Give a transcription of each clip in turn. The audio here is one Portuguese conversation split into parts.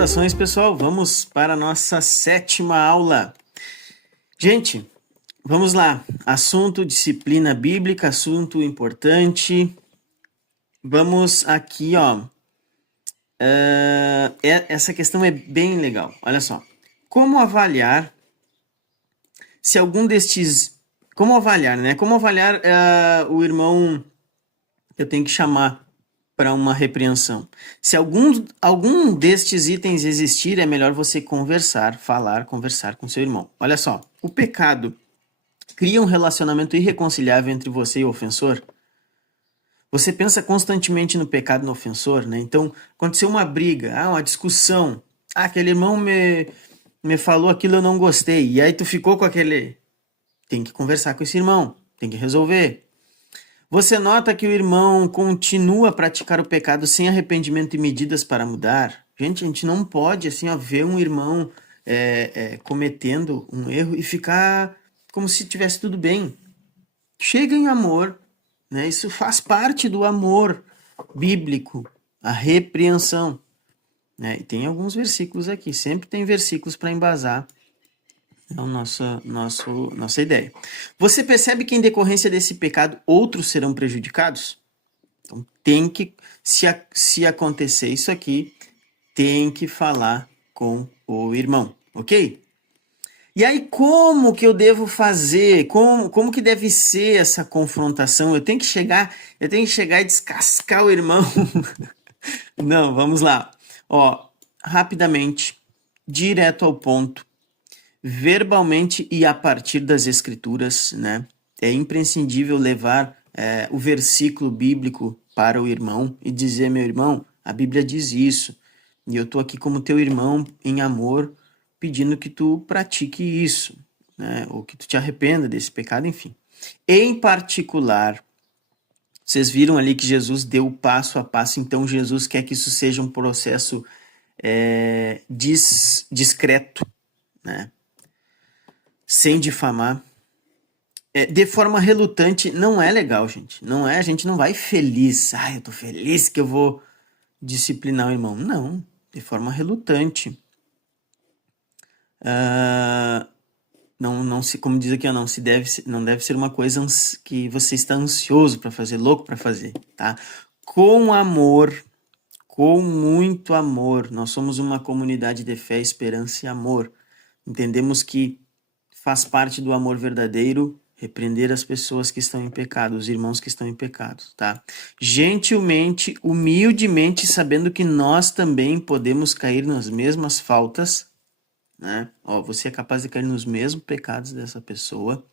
Saudações, pessoal. Vamos para a nossa 7ª aula. Gente, vamos lá. Assunto, disciplina bíblica, assunto importante. Vamos aqui, ó. Essa questão é bem legal. Olha só. Como avaliar se algum destes... Como avaliar, né? Como avaliar o irmão que eu tenho que chamar para uma repreensão? Se algum destes itens existir, é melhor você conversar com seu irmão. Olha só, o pecado cria um relacionamento irreconciliável entre você e o ofensor? Você pensa constantemente no pecado no ofensor, né? Então, aconteceu uma briga, uma discussão. Aquele irmão me falou aquilo, eu não gostei. E aí tu ficou com aquele... Tem que conversar com esse irmão, tem que resolver. Você nota que o irmão continua a praticar o pecado sem arrependimento e medidas para mudar? Gente, a gente não pode assim, ó, ver um irmão cometendo um erro e ficar como se tivesse tudo bem. Chega em amor, né? Isso faz parte do amor bíblico, a repreensão, né? E tem alguns versículos aqui, sempre tem versículos para embasar a nossa ideia. Você percebe que em decorrência desse pecado outros serão prejudicados? Então tem que, se acontecer isso aqui, tem que falar com o irmão, ok? E aí como que eu devo fazer? Como que deve ser essa confrontação? Eu tenho que chegar e descascar o irmão? Não, vamos lá. Ó, rapidamente, direto ao ponto, verbalmente e a partir das escrituras, né? É imprescindível levar o versículo bíblico para o irmão e dizer, meu irmão, a Bíblia diz isso, e eu estou aqui como teu irmão em amor, pedindo que tu pratique isso, né? Ou que tu te arrependa desse pecado, enfim. Em particular, vocês viram ali que Jesus deu passo a passo, então Jesus quer que isso seja um processo discreto, né? Sem difamar, de forma relutante, não é legal, gente. Não é, a gente não vai feliz. Eu tô feliz que eu vou disciplinar o irmão. Não, de forma relutante. Não se, como diz aqui, não deve ser uma coisa que você está ansioso para fazer, louco para fazer, tá? Com amor, com muito amor. Nós somos uma comunidade de fé, esperança e amor. Entendemos que faz parte do amor verdadeiro repreender as pessoas que estão em pecado, os irmãos que estão em pecado, tá? Gentilmente, humildemente, sabendo que nós também podemos cair nas mesmas faltas, né? Você é capaz de cair nos mesmos pecados dessa pessoa.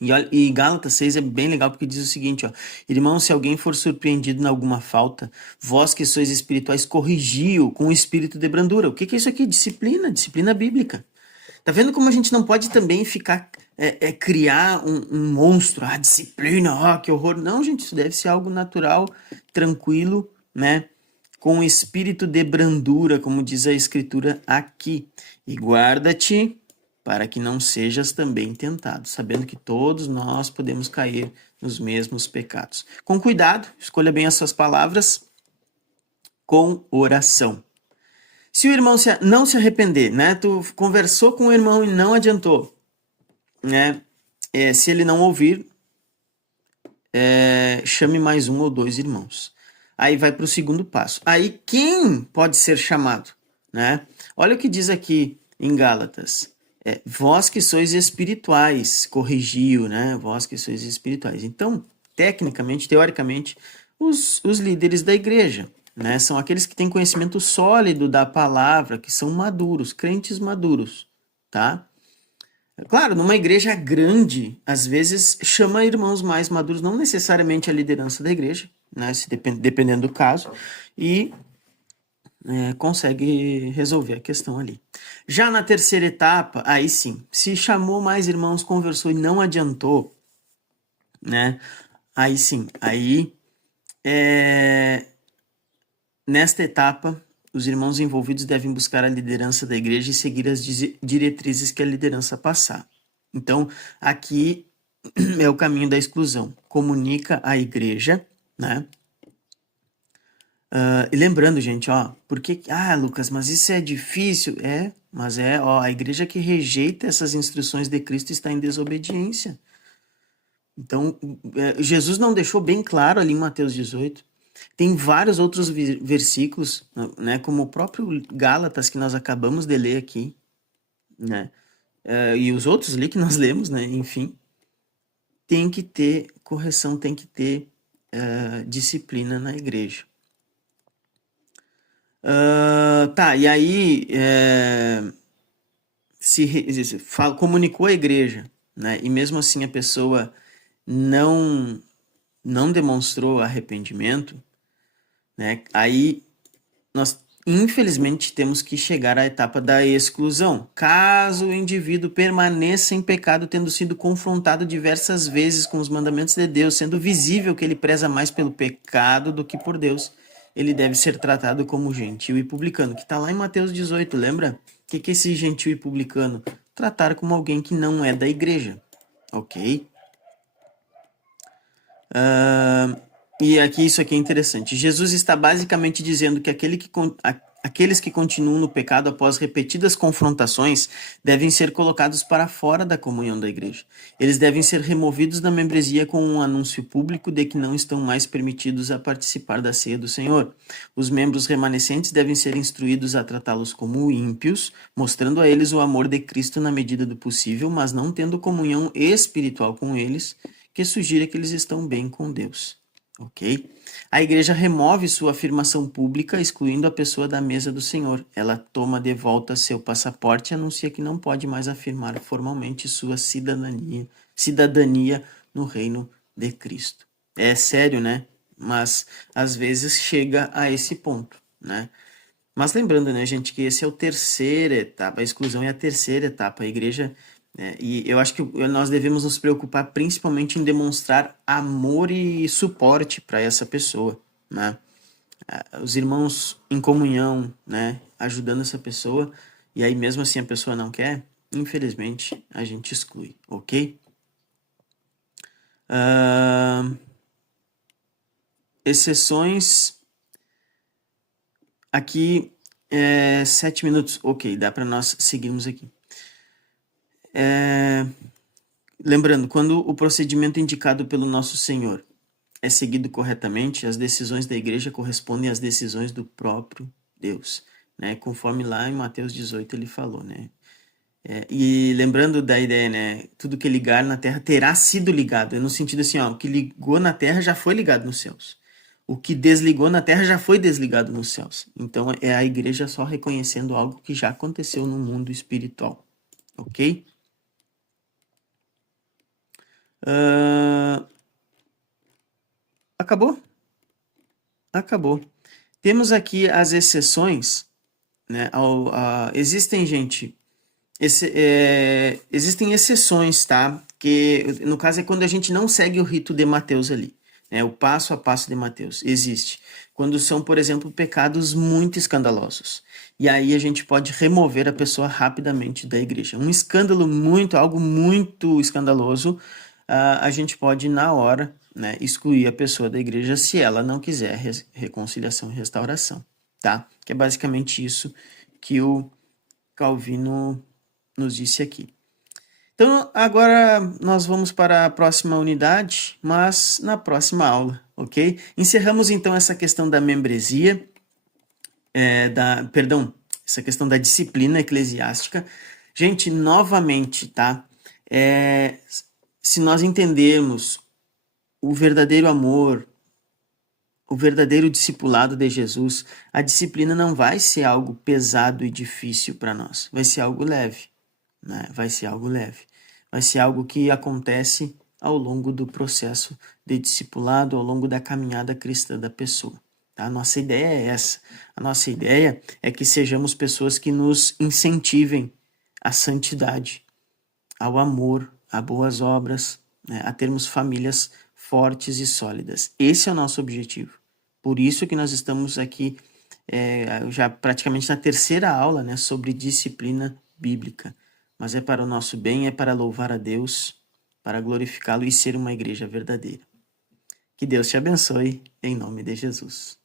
E Gálatas 6 é bem legal porque diz o seguinte, irmão, se alguém for surpreendido em alguma falta, vós que sois espirituais, corrigi-o com o espírito de brandura. O que é isso aqui? Disciplina bíblica. Tá vendo como a gente não pode também ficar, criar um monstro, disciplina, que horror. Não, gente, isso deve ser algo natural, tranquilo, né? Com espírito de brandura, como diz a escritura aqui. E guarda-te para que não sejas também tentado, sabendo que todos nós podemos cair nos mesmos pecados. Com cuidado, escolha bem as suas palavras, com oração. Se o irmão não se arrepender, né? Tu conversou com o irmão e não adiantou, né? Se ele não ouvir, chame mais um ou dois irmãos. Aí vai para o segundo passo. Aí quem pode ser chamado, né? Olha o que diz aqui em Gálatas. Vós que sois espirituais, corrigiu, né? Vós que sois espirituais. Então, tecnicamente, teoricamente, os líderes da igreja, né? São aqueles que têm conhecimento sólido da palavra, que são maduros, crentes maduros, tá? Claro, numa igreja grande, às vezes chama irmãos mais maduros, não necessariamente a liderança da igreja, né? Dependendo do caso, e consegue resolver a questão ali. Já na terceira etapa, aí sim, se chamou mais irmãos, conversou e não adiantou, né? Aí sim, nesta etapa, os irmãos envolvidos devem buscar a liderança da igreja e seguir as diretrizes que a liderança passar. Então, aqui é o caminho da exclusão. Comunica à igreja, né? E lembrando, gente, ó, Lucas, mas isso é difícil? Mas a igreja que rejeita essas instruções de Cristo está em desobediência. Então, Jesus não deixou bem claro ali em Mateus 18. Tem vários outros versículos, né, como o próprio Gálatas que nós acabamos de ler aqui, né, e os outros ali que nós lemos, né, enfim, tem que ter correção, tem que ter disciplina na igreja. Tá, e aí comunicou a igreja, né, e mesmo assim a pessoa não demonstrou arrependimento, né, aí nós infelizmente temos que chegar à etapa da exclusão. Caso o indivíduo permaneça em pecado, tendo sido confrontado diversas vezes com os mandamentos de Deus, sendo visível que ele preza mais pelo pecado do que por Deus, ele deve ser tratado como gentil e publicano, que está lá em Mateus 18, lembra? O que é esse gentil e publicano? Tratar como alguém que não é da igreja, ok? E aqui isso aqui é interessante. Jesus está basicamente dizendo que aqueles que continuam no pecado após repetidas confrontações devem ser colocados para fora da comunhão da igreja. Eles devem ser removidos da membresia com um anúncio público de que não estão mais permitidos a participar da ceia do Senhor. Os membros remanescentes devem ser instruídos a tratá-los como ímpios, mostrando a eles o amor de Cristo na medida do possível, mas não tendo comunhão espiritual com eles, que sugira que eles estão bem com Deus. Ok? A igreja remove sua afirmação pública, excluindo a pessoa da mesa do Senhor. Ela toma de volta seu passaporte e anuncia que não pode mais afirmar formalmente sua cidadania no reino de Cristo. É sério, né? Mas às vezes chega a esse ponto, né? Mas lembrando, né, gente, que esse é a terceira etapa, a exclusão é a terceira etapa. A igreja, né, e eu acho que nós devemos nos preocupar principalmente em demonstrar amor e suporte para essa pessoa, né? Os irmãos em comunhão, né, ajudando essa pessoa, e aí mesmo assim a pessoa não quer, infelizmente a gente exclui, ok? Exceções. Aqui, 7 minutos. Ok, dá para nós seguirmos aqui. Lembrando, quando o procedimento indicado pelo nosso Senhor é seguido corretamente, as decisões da igreja correspondem às decisões do próprio Deus, né? Conforme lá em Mateus 18 ele falou, né? E lembrando da ideia, né? Tudo que ligar na terra terá sido ligado. É no sentido assim, ó, o que ligou na terra já foi ligado nos céus. O que desligou na terra já foi desligado nos céus. Então é a igreja só reconhecendo algo que já aconteceu no mundo espiritual. Ok? Acabou? Acabou. Temos aqui as exceções, né? Existem, gente, existem exceções, tá? Que no caso é quando a gente não segue o rito de Mateus ali, né? O passo a passo de Mateus existe. Quando são, por exemplo, pecados muito escandalosos. E aí a gente pode remover a pessoa rapidamente da igreja. Um escândalo algo muito escandaloso, a gente pode na hora, né, excluir a pessoa da igreja se ela não quiser reconciliação e restauração, tá? Que é basicamente isso que o Calvino nos disse aqui. Então, agora nós vamos para a próxima unidade, mas na próxima aula, ok? Encerramos então essa questão da membresia, essa questão da disciplina eclesiástica. Gente, novamente, tá? Se nós entendermos o verdadeiro amor, o verdadeiro discipulado de Jesus, a disciplina não vai ser algo pesado e difícil para nós, vai ser algo leve, né? Vai ser algo leve, vai ser algo que acontece ao longo do processo de discipulado, ao longo da caminhada cristã da pessoa. Tá? A nossa ideia é essa, a nossa ideia é que sejamos pessoas que nos incentivem à santidade, ao amor, a boas obras, né? A termos famílias fortes e sólidas. Esse é o nosso objetivo. Por isso que nós estamos aqui já praticamente na terceira aula, né, sobre disciplina bíblica. Mas é para o nosso bem, é para louvar a Deus, para glorificá-lo e ser uma igreja verdadeira. Que Deus te abençoe, em nome de Jesus.